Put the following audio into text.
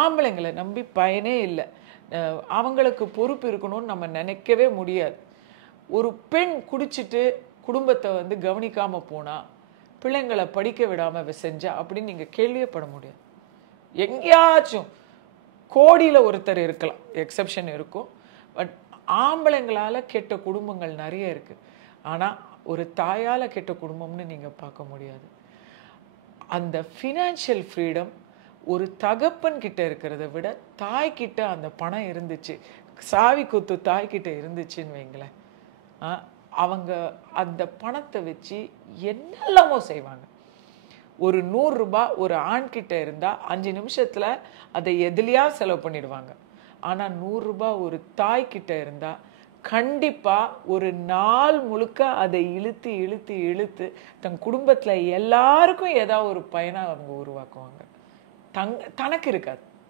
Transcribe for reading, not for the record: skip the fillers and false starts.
ஆம்பளைங்களை நம்பி பயனே இல்லை. அவங்களுக்கு பொறுப்பு இருக்கணும்னு நம்ம நினைக்கவே முடியாது. ஒரு பெண் குடிச்சிட்டு குடும்பத்தை வந்து கவனிக்காமல் போனால், பிள்ளைங்களை படிக்க விடாமல் செஞ்சா அப்படின்னு நீங்கள் கேள்வியே பட முடியாது. எங்கேயாச்சும் கோடியில் ஒருத்தர் இருக்கலாம், எக்ஸப்ஷன் இருக்கும். பட் ஆம்பளைங்களால் கெட்ட குடும்பங்கள் நிறைய இருக்குது. ஆனால் ஒரு தாயால் கெட்ட குடும்பம்னு நீங்கள் பார்க்க முடியாது. அந்த ஃபினான்ஷியல் ஃப்ரீடம் ஒரு தகப்பன் கிட்ட இருக்கிறத விட தாய்கிட்ட அந்த பணம் இருந்துச்சு, சாவி குத்து தாய்கிட்ட இருந்துச்சுன்னு வைங்களேன், அவங்க அந்த பணத்தை வச்சு என்னெல்லாமோ செய்வாங்க. ஒரு 100 ரூபாய் ஒரு ஆண்கிட்ட இருந்தால் 5 நிமிஷத்தில் அதை எதுலையா செலவு பண்ணிடுவாங்க. ஆனால் 100 ரூபாய் ஒரு தாய்கிட்ட இருந்தால் கண்டிப்பாக ஒரு நாள் முழுக்க அதை இழுத்து இழுத்து இழுத்து தன் குடும்பத்தில் எல்லாருக்கும் ஏதாவது ஒரு பயனை அவங்க உருவாக்குவாங்க. தனக்கு இருக்காது.